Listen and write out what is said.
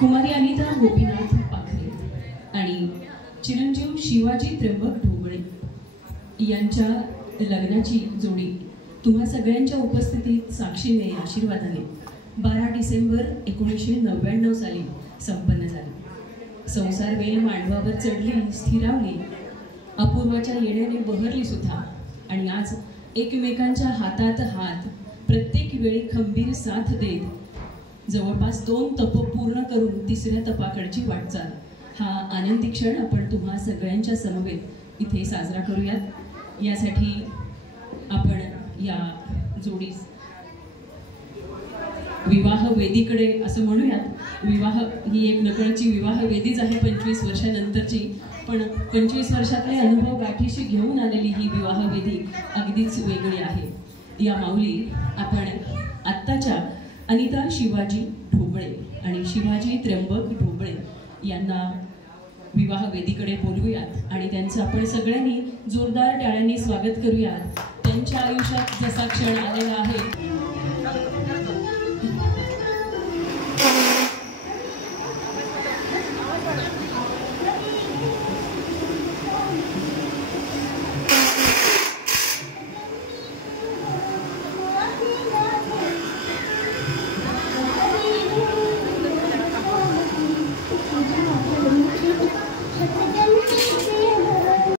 कुमारी अनिता गोपीनाथ पाखरे आणि चिरंजीव शिवाजी त्र्यंबक ढोबळे यांच्या लग्नाची जोडी तुम्हा सगळ्यांच्या उपस्थितीत साक्षीने आशीर्वादाने 12 डिसेंबर 1999 साली संपन्न झाली। संसार वेल मांडवावर चढली, स्थिरावली, अपूर्वाच्या येण्याने बहरली सुद्धा आणि आज एकमेकांच्या हातात हात प्रत्येक वेळी खंबीर साथ देत जवळपास 2 तप पूर्ण करून तिसऱ्या तपाकडची वाटचाल हा आनंदी क्षण आपण तुम्हा सगळ्यांच्या समवेत इथे साजरा करूयात। यासाठी आपण या जोडीस विवाह वेदीकडे असं म्हणूयात। विवाह ही एक नकळची विवाह वेदीच आहे 25 वर्षानंतरची, पण 25 वर्षातले अनुभव गाठीशी घेऊन आलेली ही विवाह वेदी अगदीच वेगळी आहे। या माऊली आपण आत्ताच्या अनिता शिवाजी ढोबळे आणि शिवाजी त्र्यंबक ढोबळे यांना विवाह वेदीकडे बोलवूयात आणि त्यांचं आपण सगळ्यांनी जोरदार टाळ्यांनी स्वागत करूयात। त्यांच्या आयुष्यात जसा क्षण आलेला आहे